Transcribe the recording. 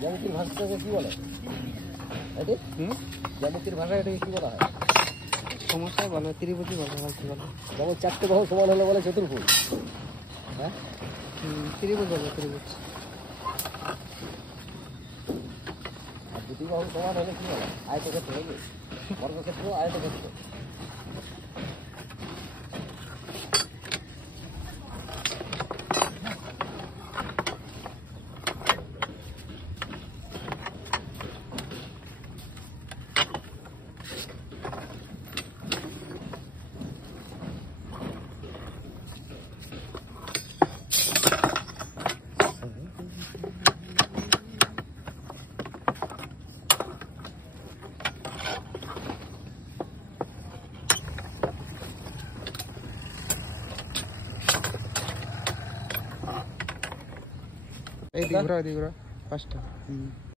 জ্যামিতির ভাষাটাকে কি বলে? জ্যামিতির ভাষা এটাকে কি বলা হয়? সমস্যা বলে, ত্রিভুজই বলে, আর কি বলে? যেমন চারটে বাহু সমান হলে বলে চতুর্ভুজ। হ্যাঁ, ত্রিভুজ বলে, ত্রিভুজ। আর দুটি বাহু সমান হলে কি বলে? আয়তক্ষেত্র নাকি? বর্গক্ষেত্র, আয়তক্ষেত্র। এই দিকে ঘোরা, পাঁচটা।